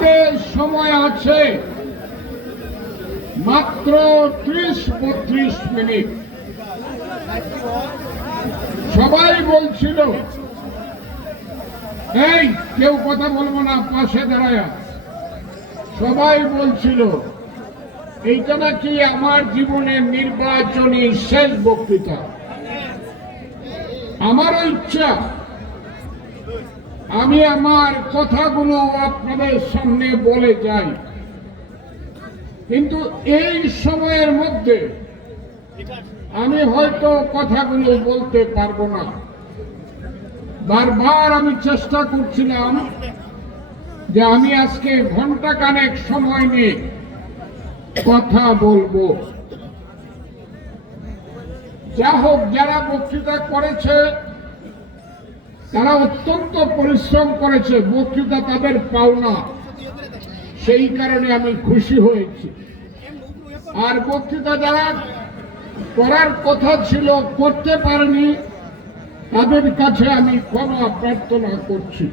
হাতে সময় আছে মাত্র 30-32 মিনিট। সবাই বলছিল এই কেউ কথা বলবো না, পাশে দাঁড়ায়। সবাই বলছিল এইটা নাকি আমার জীবনের নির্বাচনী শেষ বক্তৃতা। আমারও ইচ্ছা আমি আমার কথাগুলো আপনাদের সামনে বলে যাই, কিন্তু এই সময়ের মধ্যে আমি হয়তো কথাগুলো বলতে পারবো না। বারবার আমি চেষ্টা করছিলাম যে আমি আজকে ঘন্টাখানেক সময় নিয়ে কথা বলবো। যা হোক, যারা বক্তৃতা করেছে তারা অত্যন্ত পরিশ্রম করেছে, বক্তৃতা তাদের পাওনা, সেই কারণে আমি খুশি হয়েছি। আর বক্তৃতা যারা করার কথা ছিল করতে পারেনি তাদের কাছে আমি ক্ষমা প্রার্থনা করছি।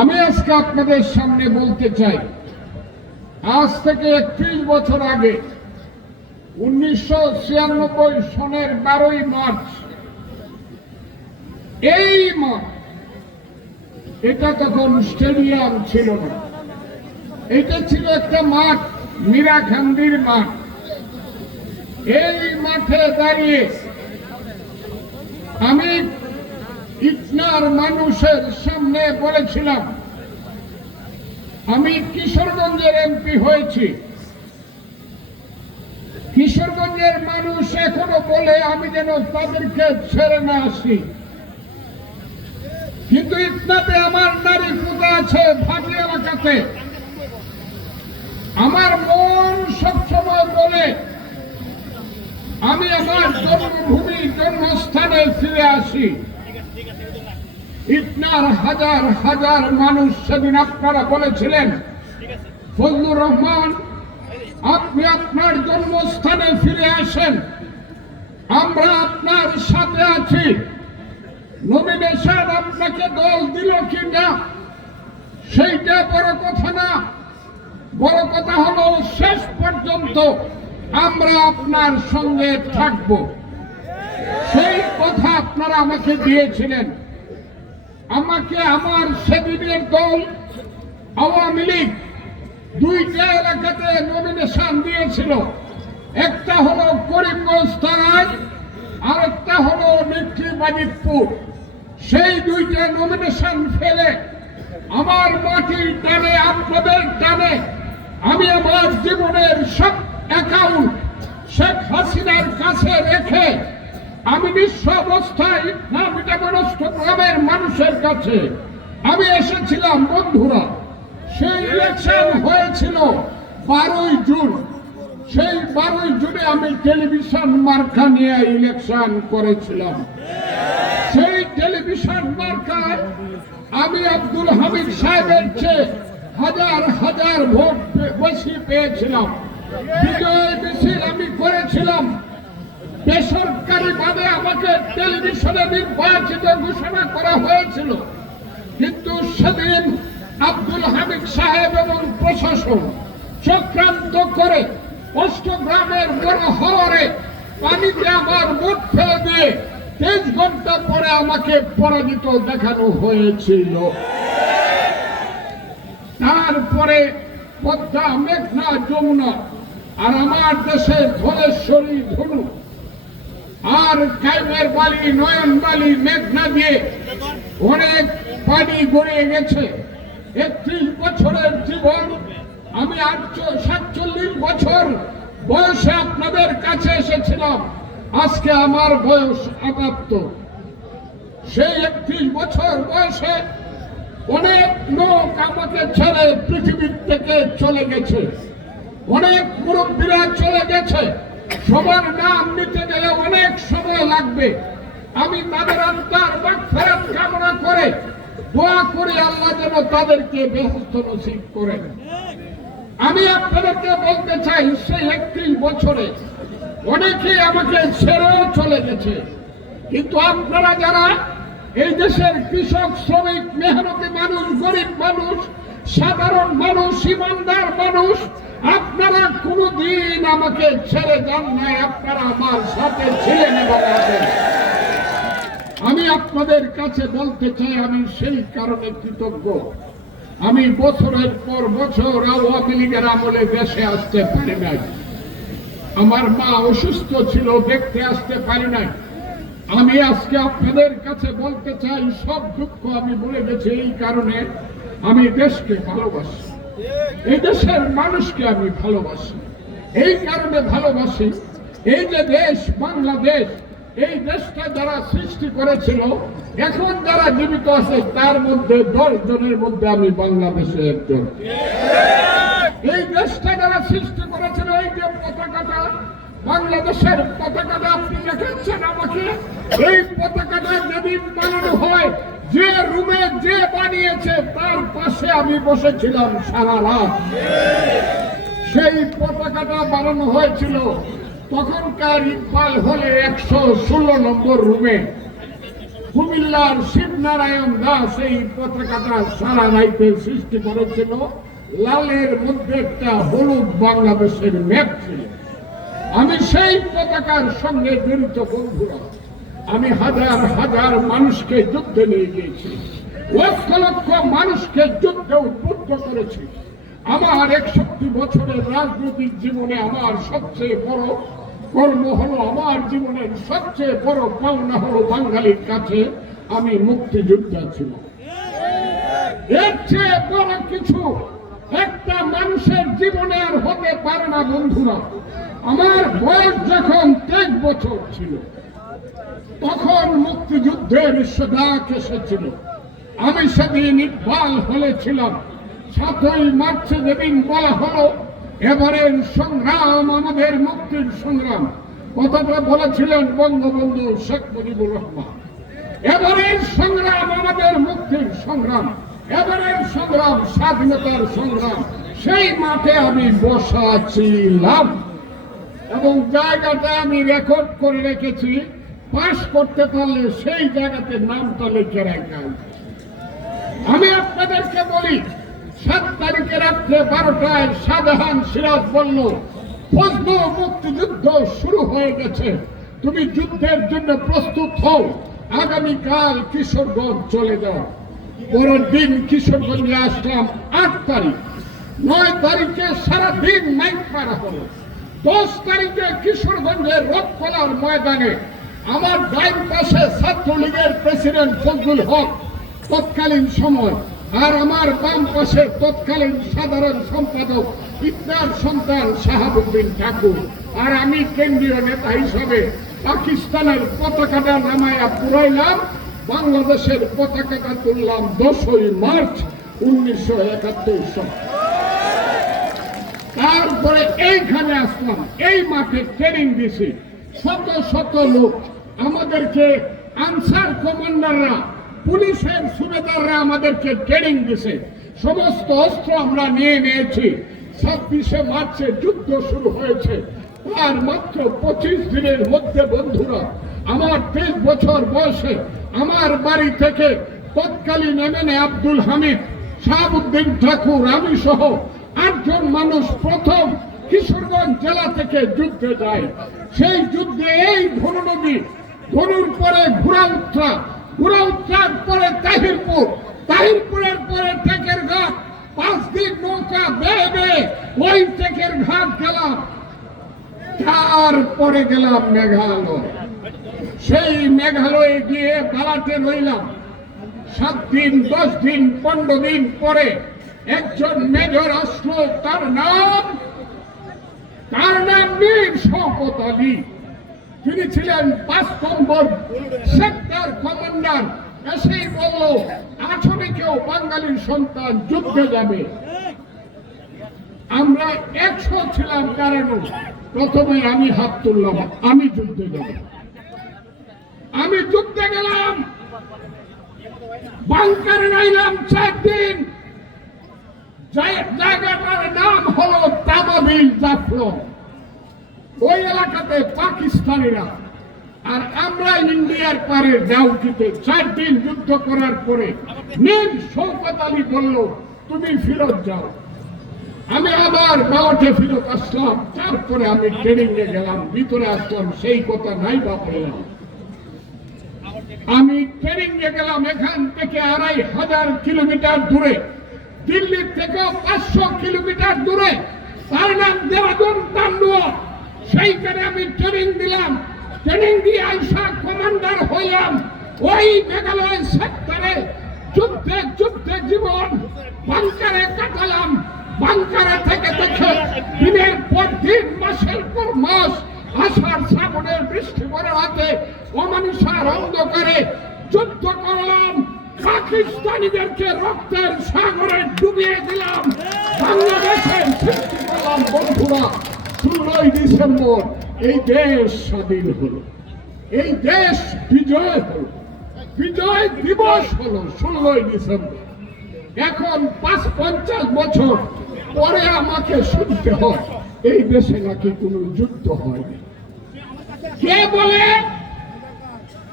আমি আজকে আপনাদের সামনে বলতে চাই, আজ থেকে 31 বছর আগে 1996 সনের 12ই মার্চ, এই মাঠ, এটা তখন স্টেডিয়াম ছিল না, এটা ছিল একটা মাঠ, মীরাখান্দির মাঠ। এই মাঠে দাঁড়িয়ে আমি ইটনার মানুষের সামনে বলেছিলাম আমি কিশোরগঞ্জের এমপি হয়েছি। কিশোরগঞ্জের মানুষ এখনো বলে আমি যেন তাদেরকে ছেড়ে না আসি, কিন্তু ইটনাতে আমার নারী পূজা আছে, ভাটি এলাকাতে। আমার মন সবসময় বলে আমি আমার জন্মভূমি, জন্মস্থানে ফিরে আসি। ইটনার হাজার হাজার মানুষ সেদিন আপনারা বলেছিলেন ফজলুর রহমান আপনি আপনার জন্মস্থানে ফিরে আসেন, আমরা আপনার সাথে আছি। নমিনেশন আপনাকে দল দিল কি না সেইটা বড় কথা না, বড় কথা হলো শেষ পর্যন্ত আমরা আপনার সঙ্গে থাকব। সেই কথা আপনারা আমাকে দিয়েছিলেন। আমাকে আমার সেদিনের দল আওয়ামী লীগ 2টা এলাকাতে নমিনেশন দিয়েছিল, একটা হলো করিমগঞ্জ থানায়, আর একটা হলো নেত্রীবাজিতপুর। সেই 2টা নমিনেশন ফেলে আমার মাটির টানে, আপনাদের টানে আমি আমার জীবনের সব অ্যাকাউন্ট শেখ হাসিনার কাছে রেখে আমি নিঃস্ব অবস্থায় নামিটাবনস্থ গ্রামের মানুষের কাছে আমি এসেছিলাম। বন্ধুরা, সেই ইলেকশন হয়েছিল 12ই জুন। সেই 12ই জুনে আমি টেলিভিশন মার্কা নিয়ে ইলেকশন করেছিলাম। সেই টেলিভিশন মার্কায় আমি আব্দুল হামিদ সাহেবের চেয়ে হাজার হাজার ভোট বেশি পেয়েছিলাম। বিজয় মিছিল আমি করেছিলাম। বেসরকারি ভাবে আমাকে টেলিভিশনে নির্বাচিত ঘোষণা করা হয়েছিল, কিন্তু সেদিন আব্দুল হামিদ সাহেব এবং প্রশাসন চক্রান্ত করে অষ্টগ্রামের বড় হওয়ারে পানিতে আমার ভোট ফেলে দিয়ে 23 ঘন্টা পরে আমাকে পরাজিত দেখানো হয়েছিল। তারপরে পদ্মা, মেঘনা, যমুনা আর আমার দেশে ধলেশ্বরী, ধনু আর কাইমের বালি, নয়ন বালি, মেঘনা দিয়ে অনেক পানি গড়িয়ে গেছে। 31 বছরের জীবন, আমি 47 বছর বয়সে আপনাদের কাছে এসেছিলাম। আজকে আমার বয়স ৭৮। সেই 31 বছর বয়সে অনেক লোক আমাকে ছেড়ে পৃথিবীর থেকে চলে গেছে, অনেক মুরব্বীরা চলে গেছে। সবার নাম নিতে গেলে অনেক সময় লাগবে। আমি তাদের আত্মার মাগফিরাত কামনা করে দোয়া করি আল্লাহ যেন তাদেরকে বেহেশত নসিব করেন। আমি আপনাদেরকে বলতে চাই, সেই 31 বছরে অনেকেই আমাকে ছেড়েও চলে গেছে, কিন্তু আপনারা যারা এই দেশের কৃষক, শ্রমিক, মেহনতি মানুষ, গরিব মানুষ, ইমানদার মানুষ, আপনারা কোনদিন আমাকে ছেড়ে যান নাই, আপনারা আমার সাথে ছিলেন এবং আছেন। আমি আপনাদের কাছে বলতে চাই, আমি সেই কারণে কৃতজ্ঞ। আমি বছরের পর বছর আওয়ামী লীগের আমলে দেশে আসতে পারি নাই। আমার মা অসুস্থ ছিল, দেখতে আসতে পারি নাই। আমি আজকে আপনাদের কাছে বলতে চাই, সব দুঃখ আমি ভুলে গেছি। এই কারণে আমি দেশকে ভালোবাসি, এই দেশের মানুষকে আমি ভালোবাসি। এই কারণে ভালোবাসি, এই যে দেশ বাংলাদেশ, এই দেশটা যারা সৃষ্টি করেছিল, এখন যারা জীবিত আছে তার মধ্যে 10 জনের মধ্যে আমি বাংলাদেশের একজন। এই দেশটা যারা সৃষ্টি করেছিল, এই যে পতাকাটা, বাংলাদেশের পতাকাটা আপনি দেখাচ্ছেন আমাকে, এই পতাকাটা যেদিন বানানো হয়, যে রুমে যে বানিয়েছে তার পাশে আমি বসেছিলাম সারা রাত। সেই পতাকাটা বানানো হয়েছিল তখনকার ইকবাল হলে 116 নম্বর রুমে। কুমিল্লার শিবনারায়ণ দাস এই পতাকাটা সারা রাইতে সৃষ্টি করেছিল। লালের মধ্যে একটা হলুদ বাংলাদেশের ম্যাপ ছিল। আমি সেই পতাকার সঙ্গে জড়িত বন্ধুরা। আমি হাজার হাজার মানুষকে যুদ্ধে নিয়ে গিয়েছি, লক্ষ লক্ষ মানুষকে যুদ্ধে উদ্বুদ্ধ করেছি। আমার 61 বছরের রাজনৈতিক জীবনে আমার সবচেয়ে বড় কর্ম হলো, আমার জীবনের সবচেয়ে বড় পাওনা হলো বাঙালির কাছে আমি মুক্তিযোদ্ধা ছিল। এর চেয়ে বড় কিছু একটা মানুষের জীবনে আর হতে পারে না বন্ধুরা। আমার বয়স যখন 23 বছর ছিল, তখন মুক্তিযুদ্ধের ডাক এসেছিল। আমি সেদিন ইকবাল হলে ছিলাম। 7ই মার্চে যেদিন বলা হলো এবারের সংগ্রাম আমাদের মুক্তির সংগ্রাম, কথাটা বলেছিলেন বঙ্গবন্ধু শেখ মুজিবুর রহমান। এবারের সংগ্রাম আমাদের মুক্তির সংগ্রাম, এবারের সংগ্রাম স্বাধীনতার সংগ্রাম। সেই মাঠে আমি বসা ছিলাম এবং জায়গাটা আমি রেকর্ড করে রেখেছি। পাস করতে পারলে সেই জায়গাতে নামটা লিখে রাখা। আমি আপনাদেরকে বলি, 7 তারিখে রাত্রে 12টায় শাহজাহান সিরাজ বলল, ফজলু মুক্তিযুদ্ধ শুরু হয়ে গেছে, তুমি যুদ্ধের জন্য প্রস্তুত হও, আগামীকাল কিশোরগঞ্জ চলে যাও। পরের দিন কিশোরগঞ্জে আসলাম 8 তারিখ। 9 তারিখে সারাদিন মাইক মারা হলো। 10 তারিখে কিশোরগঞ্জের রথখোলার ময়দানে আমার ডাইন পাশে ছাত্রলীগের প্রেসিডেন্ট ফজলুল হক তৎকালীন সময়, আর আমার বাম পাশে তৎকালীন সাধারণ সম্পাদক ইকরার সন্তান শাহাবুদ্দিন ঠাকুর, আর আমি কেন্দ্রীয় নেতা হিসাবে পাকিস্তানের পতাকাটা নামায়া পুরাইলাম, বাংলাদেশের পতাকাটা তুললাম 10ই মার্চ 1971 সালে। তারপরে এইখানে আসলাম, এই মাঠে ট্রেনিং দিছি। শত শত লোক আমাদেরকে, আনসার কমান্ডাররা, পুলিশের সুবেদাররা আমাদেরকে ট্রেনিং দিছে। সমস্ত অস্ত্র আমরা নিয়ে নিয়েছি। 26শে মার্চে যুদ্ধ শুরু হয়েছে। আর মাত্র 25 দিনের মধ্যে বন্ধুরা, আমার 23 বছর বয়সে আমার বাড়ি থেকে তৎকালীন এমএনএ আব্দুল হামিদ, শাহাবুদ্দিন ঠাকুর, আমি সহ 8 জন মানুষ প্রথম কিশোরগঞ্জ জেলা থেকে যুদ্ধে যায়। সেই যুদ্ধে এই ধনু নদী, ধনুর পরে ঘোড়াউত্রা, ঘোড়াউত্রার পরে তাহিরপুর, তাহিরপুরের পরে টেকের ঘাট, 5 দিন নৌকা বেয়ে বেয়ে ওই টেকের ঘাট গেলাম। তারপরে গেলাম মেঘালয়। সেই মেঘালয়ে গিয়ে বালাতে রইলাম 7 দিন, 10 দিন, 15 দিন পরে একজন মেজর আসলো। তার নাম মীর শওকত আলী। তিনি ছিলেন 5 নম্বর সেক্টর কমান্ডার। এসেই বলল, আসলে কেউ বাঙালির সন্তান যুদ্ধে যাবে। আমরা 100 ছিলাম কারণ প্রথমে আমি হাত তুললাম, আমি যুদ্ধে যাব। আমি যুদ্ধে গেলাম, বাংকারে রইলাম 4 দিন। জায়গাটার নাম হলো তাবাবিল জাফলং। ওই এলাকাতে পাকিস্তানিরা আর আমরা ইন্ডিয়ার পারে ডাউকিতে 4 দিন যুদ্ধ করার পরে মীর শওকত আলী বলল, তুমি ফিরত যাও। আমি আবার বালটে ফিরত আসলাম, তারপরে আমি ট্রেনিং এ গেলাম, ভিতরে আসলাম, সেই কথা নাই বা বললাম। আমি ট্রেনিং এ গেলাম এখান থেকে ২৫০০ কিলোমিটার দূরে, দিল্লির থেকে ৫০০ কিলোমিটার দূরে, তার নাম দেরাদুন টান্ডুয়া। সেইখানে আমি ট্রেনিং দিলাম, ট্রেনিং দিয়ে আইসা কমান্ডার হইলাম। ওই মেঘালয় সেক্টরে যুদ্ধে যুদ্ধে জীবন বাংকারে কাটালাম। বাংকারে থেকে দেখে দিনের পর দিন, মাসের পর মাস, আষাঢ় শ্রাবণের বৃষ্টি পড়ে রাতে অমানুষার অন্ধকারে যুদ্ধ করলাম। পাকিস্তানিদেরকে রক্তের সাগরে ডুবিয়ে দিলাম। বাংলাদেশের সৃষ্টি করলাম। বন্ধুরা, ১৬ই ডিসেম্বর এই দেশ স্বাধীন হলো, এই দেশ বিজয় হলো, বিজয় দিবস হলো ১৬ই ডিসেম্বর। এখন ৫-৫০ বছর পরে আমাকে শুনতে হয় এই দেশে নাকি কোনো যুদ্ধ হয়নি। কে বলে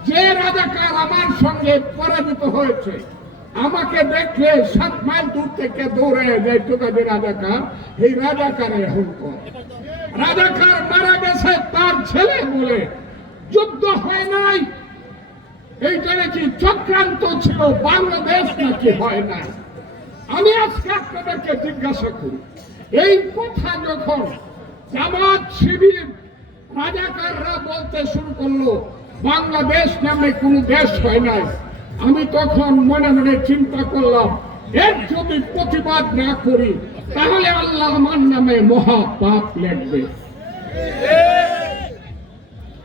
যে রাজাকার আমার সঙ্গে পরাজিত হয়েছে? আমাকে দেখলে ৭ মাইল দূর থেকে দৌড়ে যায় তোকাদের রাজাকার। এই রাজাকারে এখন রাজাকার মারা গেছে তার ছেলে বলে যুদ্ধ হয় নাই। এইটা নাকি চক্রান্ত ছিল, বাংলাদেশ নাকি হয় নাই। আমি আজকে আপনাদেরকে জিজ্ঞাসা করি, এই কথা যখন জামাত শিবির রাজাকাররা বলতে শুরু করলো বাংলাদেশ নামে কোনো দেশ হয় নাই, আমি তখন মনে মনে চিন্তা করলাম, এর যদি প্রতিবাদ না করি তাহলে আল্লাহ আমার নামে মহা পাপ লিখবে।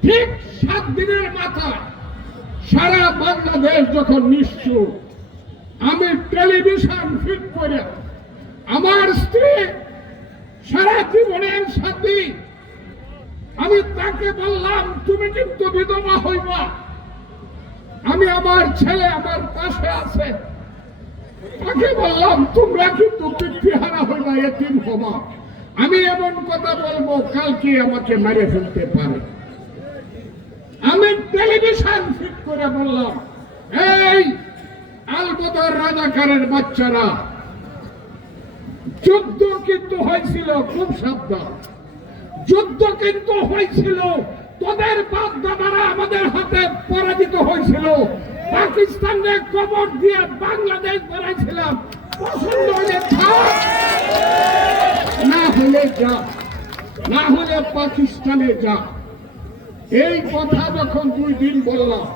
ঠিক 7 দিনের মাথায় সারা বাংলাদেশ যখন নিশ্চুপ, আমি টেলিভিশন ফিট করে আমার স্ত্রী সারা জীবনের সাথী, আমি তাকে বললাম তুমি কিন্তু বিধবা হইবা। আমি আমার ছেলে আমার পাশে আছে, তাকে বললাম তোমরা কিন্তু পিতৃহারা হইবা, এতিম হবা। আমি এমন কথা বলবো কালকে আমাকে মেরে ফেলতে পারে। আমি টেলিভিশন ফিট করে বললাম, এই আলবদর রাজাকারের বাচ্চারা, যুদ্ধ কিন্তু হয়েছিল, খুব সাবধান, যুদ্ধ কিন্তু হয়েছিল, তোদের বাপ দাদারা আমাদের হাতে পরাজিত হয়েছিল। পাকিস্তানের কবর দিয়ে বাংলাদেশ বানাইছিলাম, পছন্দ হলে থাক, না হলে যা, না হলে পাকিস্তানে যা। এই কথা যখন 2 দিন বললাম,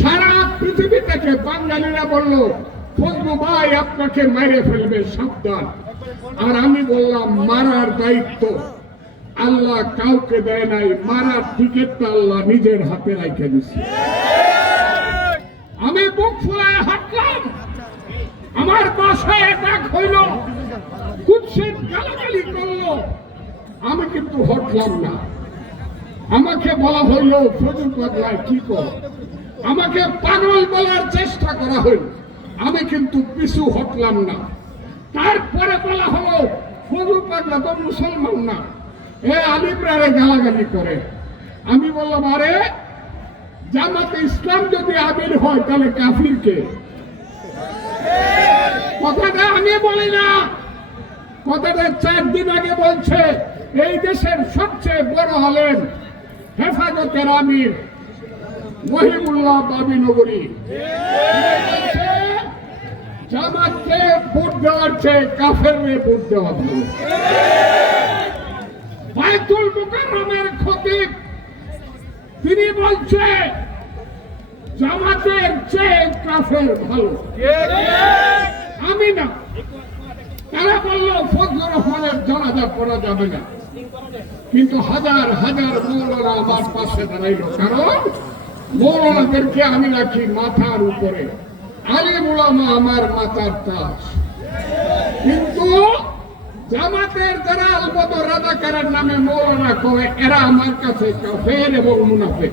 সারা পৃথিবী থেকে বাঙালিরা বলল ফজলু ভাই আপনাকে মেরে ফেলবে, সাবধান। আর আমি বললাম মারার দায়িত্ব আল্লাহ কাউকে দেয় নাই, মারার টিকিটটা আল্লাহ নিজের হাতে রেখে দিচ্ছে। আমি বুক ফুলায় হাঁটলাম, আমার বাসায় ডাক হইল, কুৎসিত গালাগালি করলো, আমি কিন্তু হটলাম না। আমাকে বলা হইল ফজল পাগলায় কি কর, আমাকে পাগল বলার চেষ্টা করা হইল, আমি কিন্তু পিছু হটলাম না। তারপরে বলা হলো ফজল পাগলা তো মুসলমান না, এ আলিমরারে গালাগালি করে। আমি বললাম আরে জামাতে ইসলাম যদি আমির হয় তাহলে কাফির কে? কথাটা আমি বলি না, কথাটা 4 দিন আগে বলছে এই দেশের সবচেয়ে বড় আলেম হেফাজতের আমির মহিবুল্লাহ বাবিনগরী, জামাতকে ভোট দেওয়ার চেয়ে কাফেররে ভোট দেওয়া ভালো। বায়তুল মুকাররমের খতিব তিনি বলছে জামাতের চেয়ে কাফের ভালো, আমি না। তারা বলল ফজলুর রহমানের জানাজা পড়া যাবে না, কিন্তু হাজার হাজার মৌলানা আমার পাশে দাঁড়াইল, কারণ মৌলানাদেরকে আমি রাখি মাথার উপরে, আলিম উলামা আমার মাথার তাজ। কিন্তু জামাতের যারা আলবদর রাজাকারের নামে মৌলানা করে, এরা আমার কাছে কাফের এবং মুনাফিক।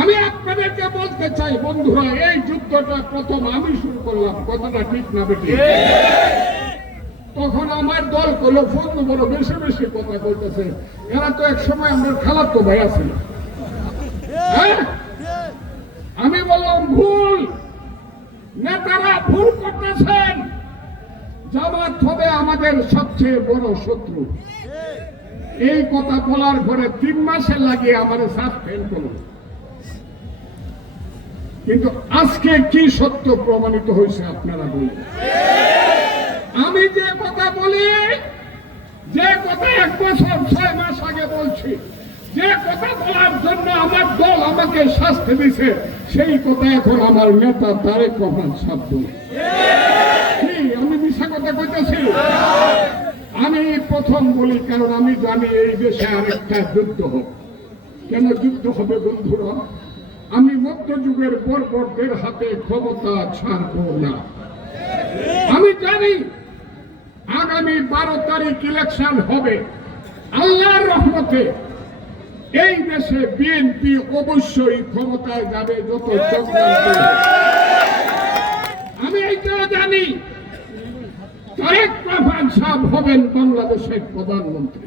আমি আপনাদেরকে বলতে চাই বন্ধুরা, এই যুদ্ধটা প্রথম আমি শুরু করলাম, কথাটা ঠিক না বেটি? তখন আমার দল করলো ফজলু বড় বেশি বেশি কথা বলতেছে, এরা তো এক সময় আমার খালাতো ভাই ছিল। আমি বললাম ভুল, নেতারা ভুল করতেছেন, জামাত হবে আমাদের সবচেয়ে বড় শত্রু। এই কথা বলার পরে 3 মাসে লাগিয়ে আমাদের সাসপেন্ড করল। কিন্তু আজকে কি সত্য প্রমাণিত হয়েছে আপনারা বলুন। আমি যে কথা বলি, যে কথা 1 বছর 6 মাস আগে বলছি, যে কথা বলার জন্য আমার দল আমাকে শাস্তি দিছে, সেই কথা এখন আমার নেতা তারেক রহমান সাহেব বলে। আমি মিথ্যা কথা কইতেছি? আমি প্রথম বলি, কারণ আমি জানি এই দেশে আরেকটা যুদ্ধ হবে। কেন যুদ্ধ হবে বন্ধুরা? আমি মধ্যযুগের বর্বরদের হাতে ক্ষমতা ছাড়ব না। আমি জানি আগামী 12 তারিখ ইলেকশন হবে। আল্লাহর রহমতে এই দেশে বিএনপি অবশ্যই ক্ষমতায় যাবে। যত আমি এইটাও জানি তারেক রহমান সাহেব হবেন বাংলাদেশের প্রধানমন্ত্রী।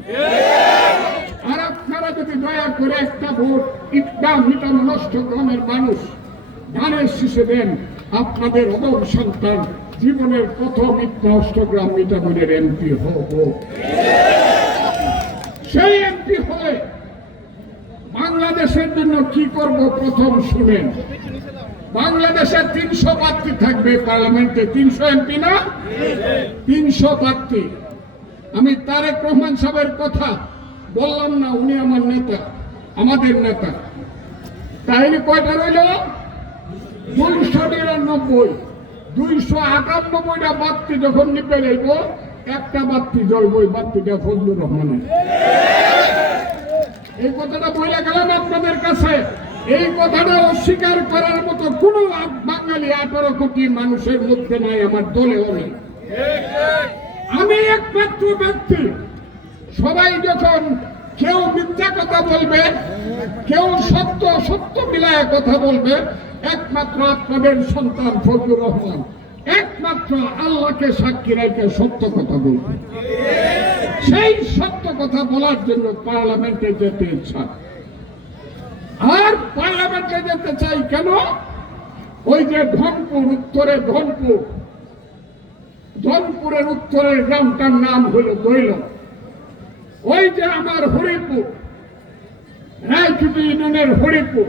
আর আপনারা যদি দয়া করে একটা ভোট মিটানো নষ্ট গ্রামের মানুষ ধানের শীষে দেন, আপনাদের অদম সন্তান জীবনের প্রথম অষ্টগ্রাম মিটাবনের এমপি হব। সেই এমপি হয়ে বাংলাদেশের জন্য কি করব প্রথম শুনেন। বাংলাদেশে 300 প্রার্থী থাকবে পার্লামেন্টে। 300 এমপি না, 300 প্রার্থী। আমি তারেক রহমান সাহেবের কথা বললাম না, উনি আমার নেতা, আমাদের নেতা। তাহলে কয়টা রইল? 299। 298টা বাতি যখন নিপে যাইব, একটা বাতি জ্বলব, ওই বাতিটা ফজলুর রহমানের। এই কথাটা বলে গেলাম আপনাদের কাছে। এই কথাটা অস্বীকার করার মতো কোন বাঙালি 18 কোটি মানুষের মধ্যে নাই, আমার দলেও নেই। আমি একমাত্র ব্যক্তি। সবাই যখন কেউ মিথ্যা কথা বলবে, কেউ সত্য মিলায় কথা বলবে, একমাত্র আপনাদের সন্তান ফজলুর রহমান একমাত্র আল্লাহকে সাক্ষী রেখে সত্য কথা বলবে। সেই সত্য কথা বলার জন্য পার্লামেন্টে যেতে ইচ্ছা। আর পার্লামেন্টে যেতে চাই কেন? ওই যে ধনপুর, উত্তরে ধনপুরের উত্তরের গ্রামটার নাম হলো দৈল। ওই যে আমার হরিপুর, রায়চুটি ইউনিয়নের হরিপুর,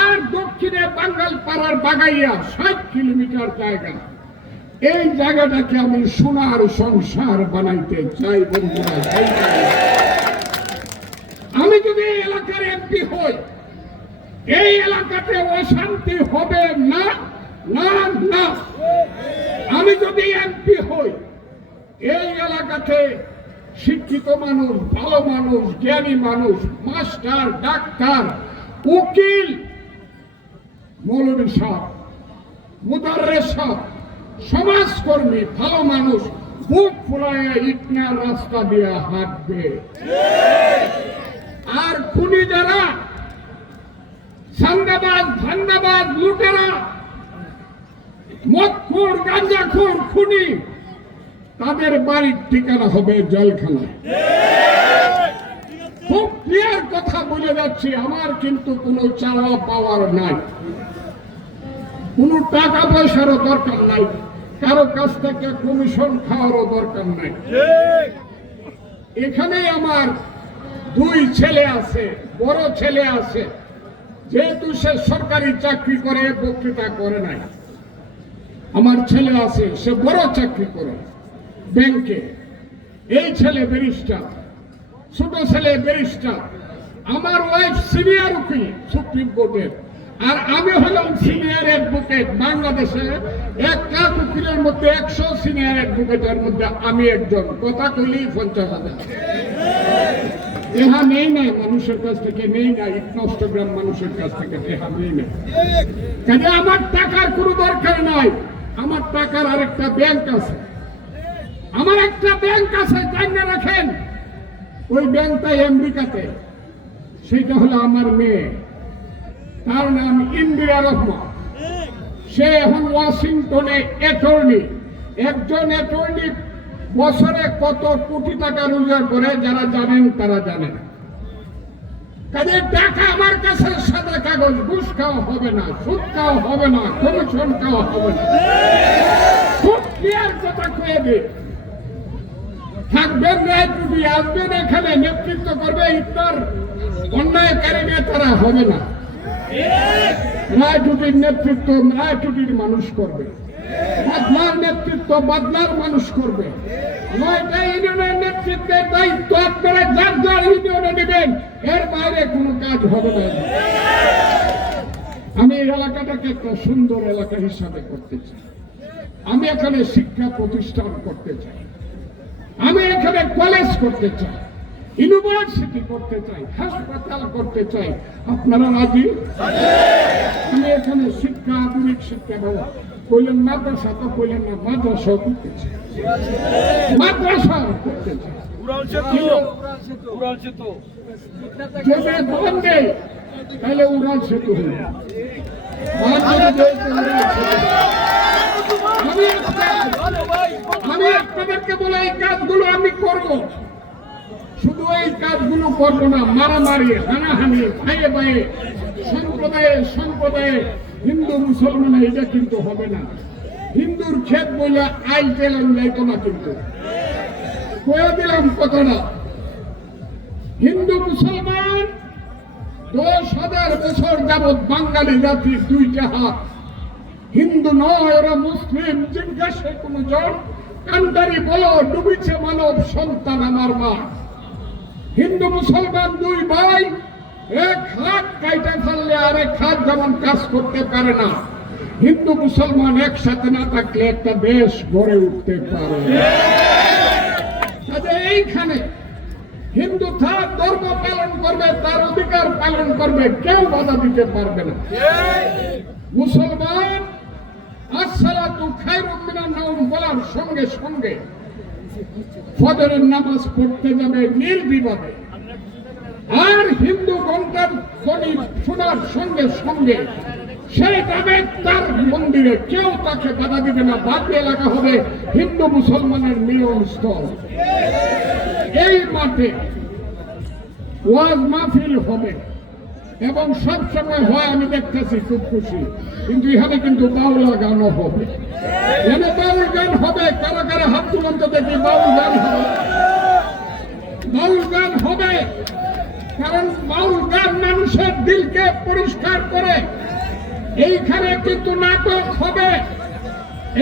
আর দক্ষিণে বাঙ্গাল পাড়ার বাগাইয়া 60 কিলোমিটার জায়গা। এই জায়গাটাকে আমি সোনার সংসার বানাইতে চাই বন্ধুরা। আমি যদি এই এলাকার এমপি হই, এই এলাকাতে অশান্তি হবে না, না না। আমি যদি এমপি হই, এই এলাকাতে শিক্ষিত মানুষ, ভালো মানুষ, জ্ঞানী মানুষ, মাস্টার, ডাক্তার, উকিল, মৌলভী সাহেব, মুদাররিস সাহেব, সমাজকর্মী, ভালো মানুষ বুক ফুলাইয়া ইটনার রাস্তা দিয়ে হাঁটবে। আর খুনি যারা, সান্দাবাজ, ধান্দাবাজ, লুটেরা, মদখোর, গাঁজাখোর, খুনি, তাদের বাড়ির ঠিকানা হবে জেলখানায়। খুব ক্লিয়ার কথা বলে যাচ্ছি। আমার কিন্তু কোনো চাওয়া পাওয়ার নাই, কোনো টাকা পয়সারও দরকার নাই, কারো কাছ থেকে কমিশন খাওয়ারও দরকার নাই। এখানে আমার 2 ছেলে আছে, বড় ছেলে আছে। যেহেতু সে সরকারি চাকরি করে, বক্তৃতা করে নাই। আমার ছেলে আছে, সে বড় চাকরি করে ব্যাংকে। এই ছেলে ব্যারিস্টার, ছোট ছেলে ব্যারিস্টার। আমার ওয়াইফ সিনিয়র উকিল সুপ্রিম কোর্টের, আর আমি হলাম সিনিয়র অ্যাডভোকেট। বাংলাদেশে 1 লাখ উকিলের মধ্যে 100 সিনিয়র অ্যাডভোকেটের মধ্যে আমি একজন। কথা কইলেই 50,000। দেহা নেই নাই মানুষের কাছ থেকে, নেই নাই নষ্টগ্রাম মানুষের কাছ থেকে, দেহা নেই নাই। কাজে আমার টাকার কোনো দরকার নাই। আমার টাকার আরেকটা ব্যাংক আছে, আমার একটা ব্যাংক আছে, জানিয়ে রাখেন। ওই ব্যাংকটা আমেরিকাতে, সেটা হলো আমার মেয়ে, তার নাম ইন্দিরা রহমান। সে এখন ওয়াশিংটনে অ্যাটর্নি। একজন অ্যাটর্নি বছরে কত কোটি টাকা রোজগার করে, যারা জানেন তারা জানেন। কাজে টাকা আমার কাছে সাদা কাগজ। ঘুষ খাওয়া হবে না, সুদ খাওয়া হবে না, কমিশন খাওয়া হবে না। খুব ক্লিয়ার কথা কয়ে দে, থাকবেন রায়টুটি, আসবেন এখানে, নেতৃত্ব করবে, ইফতার অন্যায়কারী তারা হবে না। রায়টুটির নেতৃত্ব রায়টুটির মানুষ করবে, বাদলার নেতৃত্ব বাদলার মানুষ করবে। 9টা ইউনিয়নের নেতৃত্বের দায়িত্ব আপনারা যার যার ইউনিয়নে নেবেন, এর বাইরে কোনো কাজ হবে না। আমি এই এলাকাটাকে একটা সুন্দর এলাকা হিসাবে করতে চাই। আমি এখানে শিক্ষা প্রতিষ্ঠান করতে চাই, আমি এখানে কলেজ করতে চাই, ইউনিভার্সিটি করতে চাই, হাসপাতাল করতে চাই। আপনারা রাজি? আমি এখানে শিক্ষা, আধুনিক শিক্ষা দেবো। কইলেন মাদ্রাসা, তো কইলেন না, মাদ্রাসা করতে চাই, মাদ্রাসা করতে চাই। যদি দাম দেয় তাহলে উড়াল সেতু হইল। আমি আপনাদেরকে বলে এই কাজগুলো আমি করব, শুধু এই কাজগুলো করবো না, মারামারি, হানাহানি, ভাইয়ে ভাইয়ে, সম্প্রদায়ে সম্প্রদায়ে, হিন্দু মুসলমান, এটা কিন্তু হবে না। হিন্দুর ক্ষেত বইলে আই পেলাম যাইতো না, কিন্তু কয়ে দিলাম কথাটা। হিন্দু মুসলমান 10,000 বছর যাবৎ বাঙালি জাতির দুইটা হাত। হিন্দু নয়, ওরা মুসলিম। জিজ্ঞাসা কোন জন কান্দারি বলো, ডুবিছে মানব সন্তান আমার মা। হিন্দু মুসলমান দুই ভাই, এক হাত কাইটা ফেললে আরেক হাত যেমন কাজ করতে পারে না, হিন্দু মুসলমান একসাথে না থাকলে একটা দেশ গড়ে উঠতে পারে। এইখানে হিন্দু তার ধর্ম পালন করবে, তার অধিকার পালন করবে, কেউ বাধা দিতে পারবে না। মুসলমান আসসালাতু খায়রুম মিনান নাওম বলার সঙ্গে সঙ্গে ফজরের নামাজ পড়তে যাবে নির্বিবাদে। আর হিন্দু ঘন্টার ধ্বনি শোনার সঙ্গে সঙ্গে সে যাবে তার মন্দিরে, কেউ তাকে বাধা দিবে না। বাকি এলাকা হবে হিন্দু মুসলমানের মিলন স্থল। এই মাঠে ওয়াজ মাহফিল হবে এবং সব সময় হয়, আমি দেখতেছি, খুব খুশি। কিন্তু এখানে কিন্তু বাউলা গানও হবে, এখানে বাউল গান হবে। কারা কারা হাত তুলন্ত দেখি, বাউল গান হবে, বাউল গান হবে। কারণ বাউল গান মানুষের দিলকে পরিষ্কার করে। এইখানে কিন্তু নাটক হবে,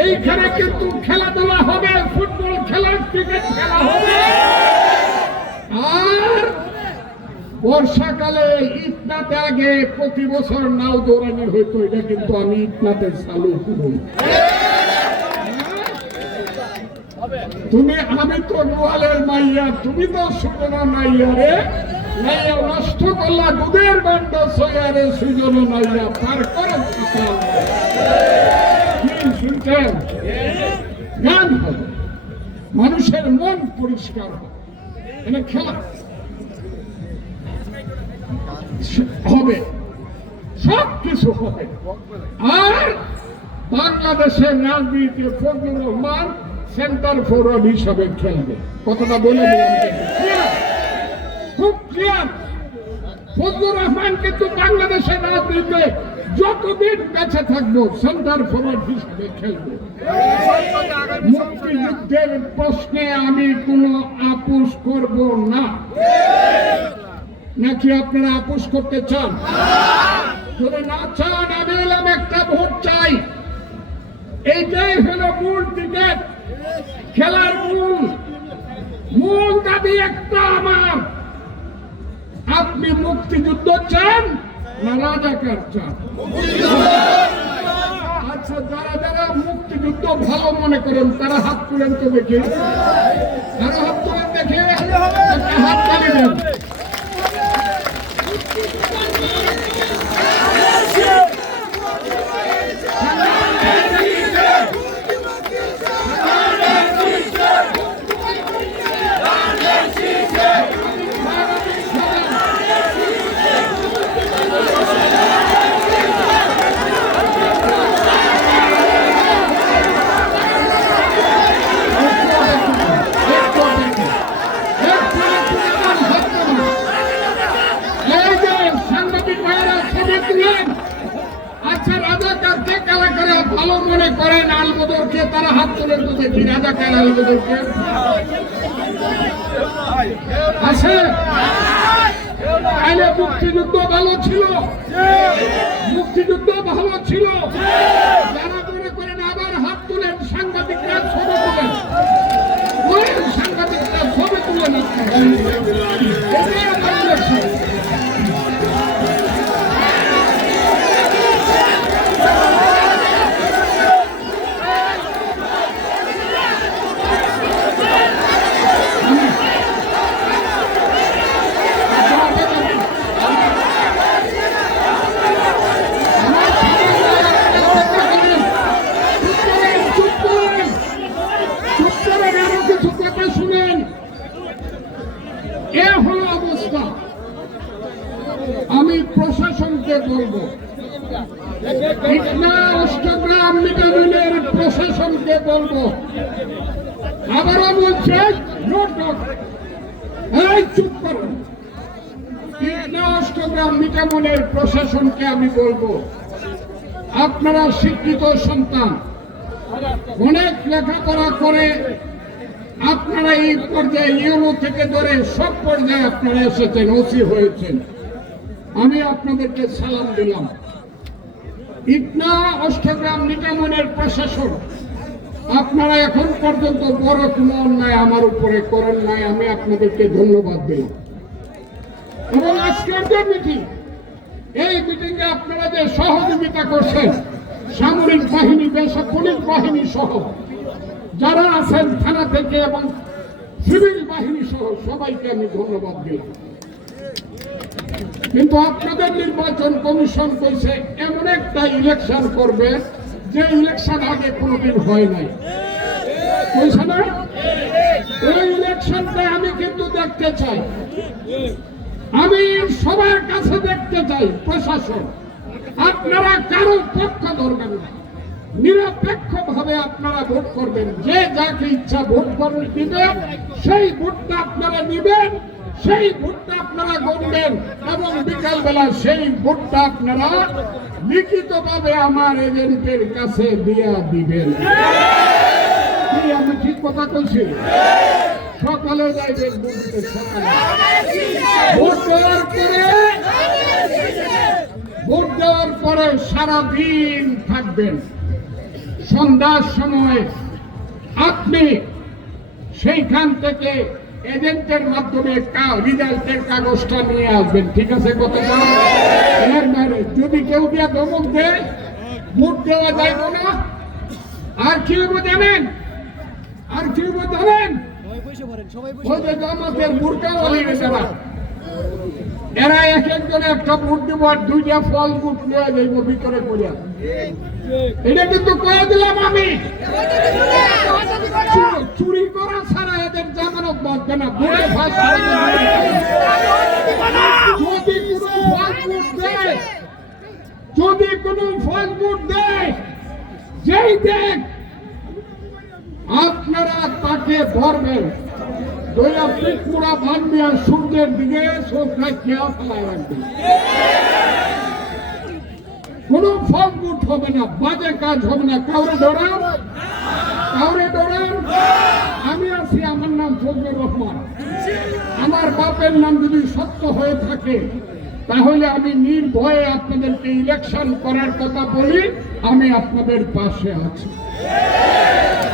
এইখানে কিন্তু খেলাধুলা হবে, ফুটবল খেলা, ক্রিকেট খেলা হবে। আর বর্ষাকালে ইটনাতে আগে প্রতি বছর নাও দৌড়ানি হইতো, এটা কিন্তু আমি ইটনাতে চালু করব। তুমি, আমি তো নোয়ালের মাইয়া, তুমি তো সুজনা নাইয়া রে, নাইয়া নষ্ট করলা দুধের বান্ড সয়ারে, সুজন নাইয়া পার করো। শুনছেন? গান হবে, মানুষের মন পরিষ্কার হবে, মানে খেলা হবে, সব কিছু হবে। আর বাংলাদেশের রাজনীতি ফজলুর রহমান সেন্টার ফরওয়ার্ড হিসাবে খেলবে। কথাটা বলে দিলাম, খুব ক্লিয়ার। ফজলুর রহমান কিন্তু বাংলাদেশের রাজনীতিতে যতদিন বেঁচে থাকবো সেন্টার ফরওয়ার্ড হিসাবে খেলবে। মুক্তিযুদ্ধের প্রশ্নে আমি কোনো আপোষ করব না। নাকি আপনারা আপোষ করতে চান? যদি না চান, আমি এলাম একটা ভোট চাই। এইটাই হলো মূল টিকেট, খেলার মূল দাবি একটা আমার। আপনি মুক্তিযুদ্ধ চান না রাজাকার চান? আচ্ছা, যারা যারা মুক্তিযুদ্ধ ভালো মনে করেন তারা হাত তুলেন তো দেখে, তারা হাত তুলেন দেখে, হাত তালি দেন। তারা হাত তুলে তো দেখি রাজা কায়লালকে আছে। তাইলে মুক্তিযুদ্ধ ভালো ছিল, মুক্তিযুদ্ধ ভালো ছিল। যারা মনে করেন আবার হাত তুলেন, সাংবাদিকরা ছবি তুলেন, সাংবাদিকরা ছবি তুলেন। এটাই আমার ইলেকশন। আমি প্রশাসনকে বলবো, অষ্টগ্রাম মিটামিনের প্রশাসনকে বলবো, আবারও বলছে চুপ করুন। অষ্টগ্রাম মিটামিনের প্রশাসনকে আমি বলবো, আপনারা শিক্ষিত সন্তান, অনেক লেখাপড়া করে আপনারা এই পর্যায়ে ইউনো থেকে ধরে সব পর্যায়ে আপনারা এসেছেন, ওসি হয়েছেন। আমি আপনাদেরকে সালাম দিলাম। ইটনা অষ্টগ্রাম নিটামনের প্রশাসন, আপনারা এখন পর্যন্ত বড় কোনো অন্যায় আমার উপরে করেন নাই, আমি আপনাদেরকে ধন্যবাদ দিলাম। এবং আজকের যে মিটিং, এই মিটিংয়ে আপনারা যে সহযোগিতা করছেন, সামরিক বাহিনী, বেসামরিক বাহিনী সহ যারা আছেন থানা থেকে এবং সিভিল বাহিনী সহ সবাইকে আমি ধন্যবাদ দিলাম। কিন্তু আপনাদের নির্বাচন কমিশন কইছে এমন একটা ইলেকশন করবে যে ইলেকশন আগে কোনোদিন হয় নাই, কইছে না? এই ইলেকশনটা আমি কিন্তু দেখতে চাই, আমি সবার কাছে দেখতে চাই। প্রশাসন, আপনারা কারো পক্ষ ধরবেন না, নিরপেক্ষ ভাবে আপনারা ভোট করবেন। যে যাকে ইচ্ছা ভোট করে দিবেন, সেই ভোটটা আপনারা নিবেন, সেই ভোটটা আপনারা গণবেন এবং বিকাল বেলা সেই ভোটটা আপনারা লিখিত ভাবে আমার এজেন্টের কাছে দিয়া দিবেন। আমি ঠিক কথা বলছি? সকালে যাইবেন ভোট দিতে, সকালে ভোট দেওয়ার পরে, ভোট দেওয়ার পরে সারাদিন থাকবেন। সন্ধ্যার সময় আপনি সেইখান থেকে এজেন্টের মাধ্যমে রিজাল্টের কাগজটা নিয়ে আসবেন, ঠিক আছে? কতটা এর বাইরে যদি কেউ দিয়ে ধমক দেয়, ভোট দেওয়া যাইব না। আর কি হইব জানেন? আর কি হইব জানেন? ওই যে জামাতের বুরকাওয়ালিরা যারা, এরা এক একজনে একটা ভোট দিব আর দুইটা ফল ভোট নিয়ে যাইব ভিতরে করিয়া। এটা কিন্তু কয়ে দিলাম আমি, চুরি করা ছাড়া এদের জামানত বাঁচবে না। যদি কোন ফল ভোট দেয়, যেই দেখ আপনারা তাকে ধরবেন, দইয়া পিঠ মুড়া ভাঙবে আর সূর্যের দিকে চোখ রাখিয়া ফেলায় রাখবেন। কোন ফল ভোট হবে না, বাজে কাজ হবে না। কাউরে ডরান, কাউরে ডরান। আমি আছি, আমার নাম ফজলুর রহমান। আমার বাপের নাম যদি সত্য হয়ে থাকে তাহলে আমি নির্ভয়ে আপনাদেরকে ইলেকশন করার কথা বলি, আমি আপনাদের পাশে আছি।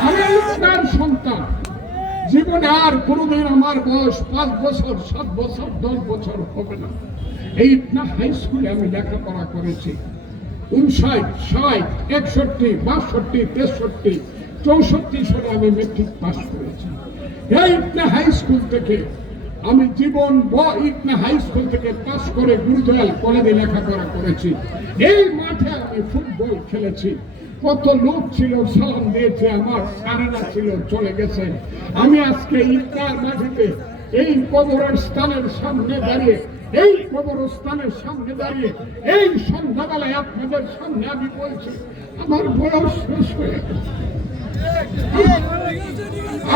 আমি আপনার সন্তান। জীবনে আর কোনোদিন আমার বয়স 5 বছর, 7 বছর, 10 বছর হবে না। এই ইটনা হাই স্কুলে আমি লেখাপড়া করেছি। 59, 60, 61, 62, 63, 64 সালে আমি মেট্রিক পাস করেছি। এই ইটনা হাই স্কুল থেকে আমি জীবন ইটনা হাই স্কুল থেকে পাস করে গুরুদয়াল কলেজে লেখাপড়া করেছি। এই মাঠে আমি ফুটবল খেলেছি। কত লোক ছিল, সালাম দিয়েছে, আমার সারেরা ছিল, চলে গেছে। আমি আজকে ইটনার মাটিতে এই কবরস্থানের সামনে দাঁড়িয়ে, এই কবরস্থানের সামনে দাঁড়িয়ে এই সন্ধ্যাবেলায় আপনাদের সামনে আমি বলছি, আমার বয়স শেষ হয়ে গেছে।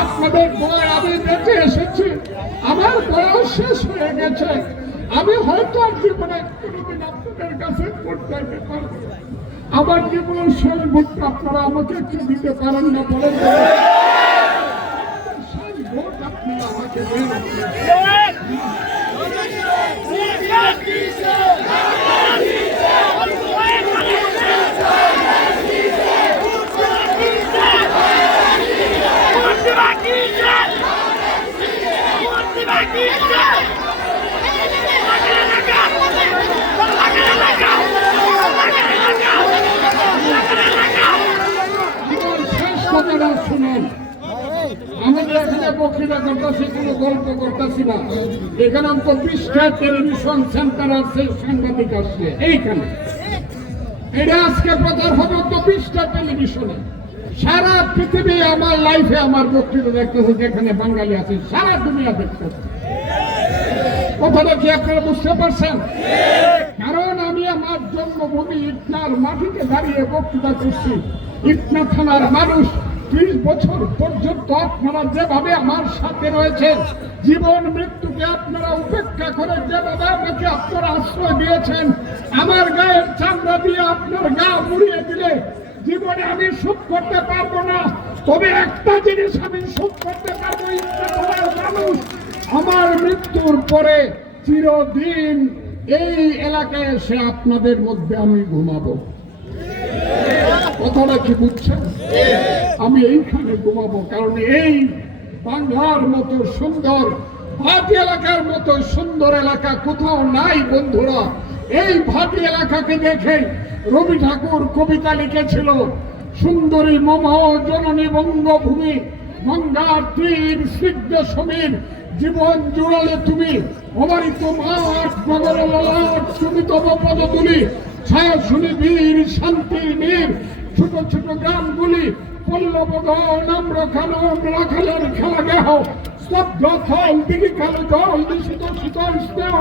আপনাদের বয় আমি বেঁচে এসেছি, আমার বয়স শেষ হয়ে গেছে। আমি হয়তো আর জীবনে কোনোদিন আপনাদের কাছে ভোট চাইতে পারবো। আমার জীবনের শেষ ভোটটা আপনারা আমাকে একটু দিতে পারেন না বলেন? শেষ ভোট আপনারা আমাকে দেন। শুনুন, আমাদের এখানে বক্তৃতা করতেছি, কোনো গল্প করতেছি না। এখানে অন্তত 20টা টেলিভিশন সেন্টার আছে, সাংবাদিক আসছে এইখানে। এটা আজকে প্রচার হবে তো 20টা টেলিভিশনে। সারা পৃথিবী আমার লাইফে আমার বক্তৃতা দেখতেছে, যেখানে বাঙালি আছে সারা দুনিয়া দেখতেছে। কথাটা কি আপনারা বুঝতে পারছেন? কারণ আমি আমার জন্মভূমি ইটনার মাটিতে দাঁড়িয়ে বক্তৃতা করছি। ইটনা থানার মানুষ 30 বছর পর্যন্ত আপনারা যেভাবে আমার সাথে রয়েছেন, জীবন মৃত্যুকে আপনারা উপেক্ষা করে যেভাবে আমাকে আপনারা আশ্রয় দিয়েছেন, আমার গায়ের চামড়া দিয়ে আপনার গা মুড়িয়ে দিলে জীবনে আমি সুখ করতে পারবো না। তবে একটা জিনিস আমি সুখ করতে পারবো, ইটনা থানার মানুষ আমার মৃত্যুর পরে চিরদিন এই এলাকায় এসে আপনাদের মধ্যে আমি ঘুমাবো। কথাটা কি বুঝছেন? আমি এইখানে ঘুমাবো, কারণ এই বাংলার মতো সুন্দর, ভাটি এলাকার মতো সুন্দর এলাকা কোথাও নাই বন্ধুরা। এই ভাটি এলাকাকে দেখে রবি ঠাকুর কবিতা লিখেছিল, সুন্দরী মম জননী বঙ্গভূমি, গঙ্গার তীর স্নিগ্ধ সমীর, জীবন জুড়ালে তুমি অবারিত মাঠ, নগর ললাট তুমি তব পদতুলি, ছায়া শুনি বীর শান্তির বীর, ছোট ছোট গ্রামগুলি পল্লব নাম্র খানম রাখালের খেলা গেহ, স্তব্ধ থল দিঘি খালে জল দূষিত শীতল স্নেহ,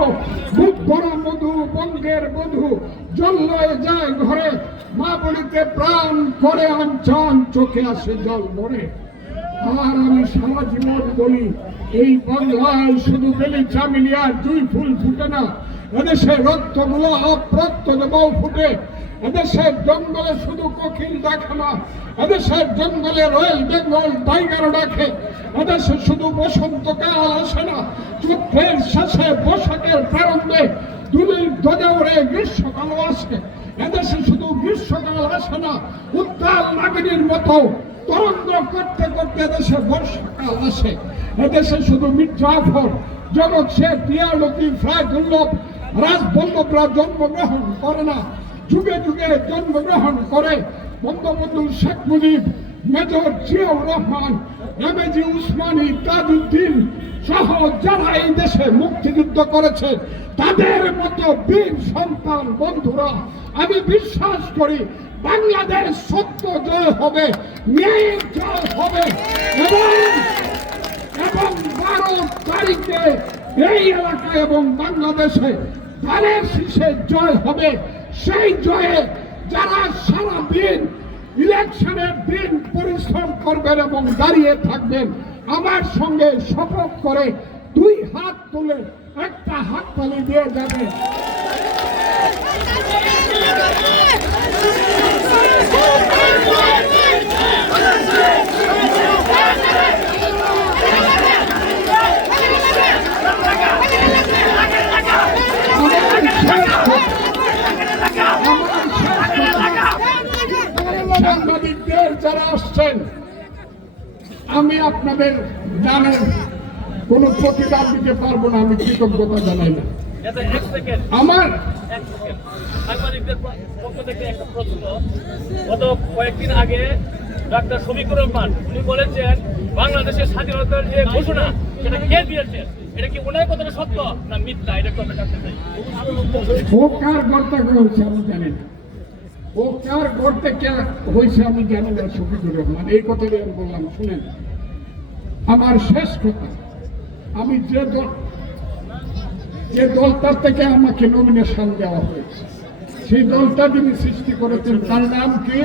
বুক ভরা মধু বঙ্গের বধূ, জল লয়ে যায় ঘরে, মা বলিতে প্রাণ করে আঞ্চন, চোখে আসে জল মরে। আর আমি সারা জীবন বলি, এই বাংলায় শুধু বেলি চামিলিয়ার দুই ফুল ফুটে না, এদেশের রক্তগুলো অপ্রক্ত দেবাও ফুটে। এদেশের জঙ্গলে শুধু কোকিল ডাকে না, এদেশের জঙ্গলে রয়েল বেঙ্গল টাইগার ডাকে। এদেশে শুধু বসন্তকাল আসে না, চৈত্রের শেষে বৈশাখের প্রারম্ভে দুলির ধ্বজা ওড়ে গ্রীষ্মকাল আসে। এদেশে শুধু গ্রীষ্মকাল আসে না, উত্তাল নাগিনীর মতো তরঙ্গ করতে করতে এদেশে বর্ষাকাল আসে। এদেশে শুধু মির্জাফর, জগৎ শেখ, টিয়া লতিফ, রায়দুল্লভ, রাজবল্লভরা জন্মগ্রহণ করে না, যুগে যুগে জন্মগ্রহণ করে বঙ্গবন্ধু শেখ মুজিব, মেজর জিয়াউর রহমান, এমএজি উসমানী, তাজউদ্দিন সহ যারা এই দেশে মুক্তিযুদ্ধ করেছে, তাদের মতো বীর সন্তান বন্ধুরা। আমি বিশ্বাস করি বাংলাদেশ সত্য জয় হবে, ন্যায়ের জয় হবে, এবং 12 তারিখে এই এলাকা এবং বাংলাদেশে ধানের শীষে জয় হবে। সেই জয়ে যারা সারা দিন ইলেকশনের দিন পরিশ্রম করবেন এবং দাঁড়িয়ে থাকবেন, আমার সঙ্গে শপথ করে 2 হাত তুলে একটা হাততালি দিয়ে যাবেন। সাংবাদিকদের যারা আসছেন, আমি আপনাদের জানেন কোনো প্রতিকার দিতে পারবো না, আমি কৃতজ্ঞতা জানাই না। আমার সাংবাদিকদের পক্ষ থেকে একটা প্রশ্ন, গত কয়েকদিন আগে ডাক্তার শফিকুর রহমান উনি বলেছেন বাংলাদেশের স্বাধীনতার যে ঘোষণা সেটা কে দিয়েছেন, এটা কি ওনার কথাটা সত্য না মিথ্যা, এটা একটু আমরা জানতে চাই। ও কার গর্তে হয়েছে আমি জানি না, ও কার গর্তে কে হয়েছে আমি জানি না। শফিকুর রহমান এই কথাটাই আমি বললাম। শুনেন, আমার শেষ কথা, আমি যে দলটার থেকে আমাকে নমিনেশন দেওয়া হয়েছে, সেই দলটা যিনি সৃষ্টি করেছেন তার নাম কি?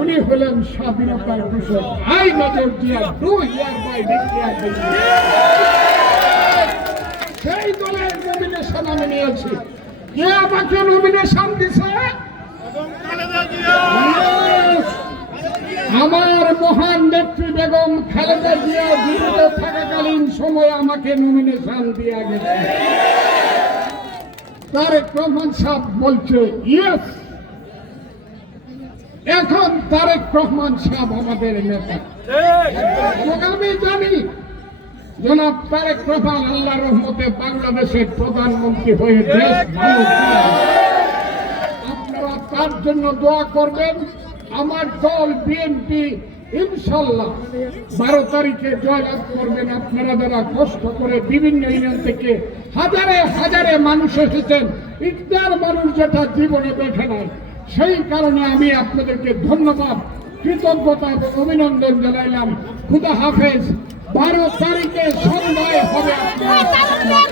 উনি হলেন স্বাধীনতার ঘোষক। I major Zia do hereby declare this. সেই দলের নমিনেশন আমি নিয়েছি, কে আমাকে নমিনেশন দিছে? আমার মহান নেত্রী বেগম খালেদা জিয়া জীবিত থাকাকালীন সময় আমাকে নমিনেশন দেওয়া গেছে। তারেক রহমান সাহেব বলছে ইয়েস। এখন তারেক রহমান সাহেব আমাদের নেতা এবং আমি জানি জনাব তারেক রহমান আল্লাহর রহমতে বাংলাদেশের প্রধানমন্ত্রী হয়ে দেশ ভালো চালাবে। আপনারা তার জন্য দোয়া করবেন। আমার দল বিএনপি ইনশাল্লাহ 12 তারিখে জয়লাভ করবেন। আপনারা যারা কষ্ট করে বিভিন্ন ইউনিয়ন থেকে হাজারে হাজারে মানুষ এসেছেন, ইফতার মানুষ যেটা জীবনে দেখে নাই, সেই কারণে আমি আপনাদেরকে ধন্যবাদ, কৃতজ্ঞতা এবং অভিনন্দন জানাইলাম। খুদা হাফেজ। 12 তারিখে সন্ধ্যায় হবে আপনার